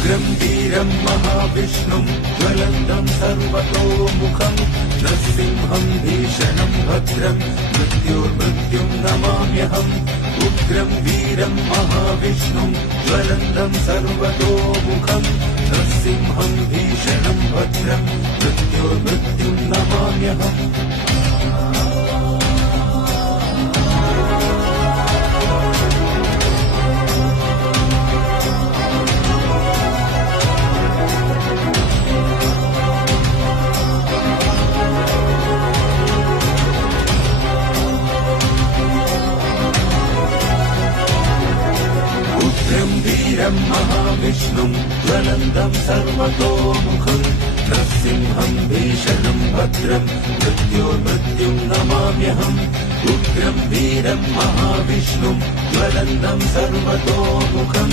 ഉഗ്രം വീരം മഹാവിഷ്ണും ജ്വലന്തം സർവതോമുഖം നൃസിംഹം ഭീഷണം ഭദ്രം മൃത്യോർമൃത്യും നമാമ്യഹം ഉഗ്രം വീരം മഹാവിഷ്ണും ജ്വലന്തം സർവതോമുഖം നൃസിംഹം ഭീഷണം ഭദ്രം മൃത്യോർമൃത്യും നമാമ്യഹം ഉഗ്രം വീരം മഹാവിഷ്ണും ജ്വലന്തം സർവതോമുഖം നൃസിംഹം ഭീഷണം ഭദ്രം മൃത്യോർമൃത്യും നമാമ്യഹം ഉഗ്രം വീരം മഹാവിഷ്ണും ജ്വലന്തം സർവതോമുഖം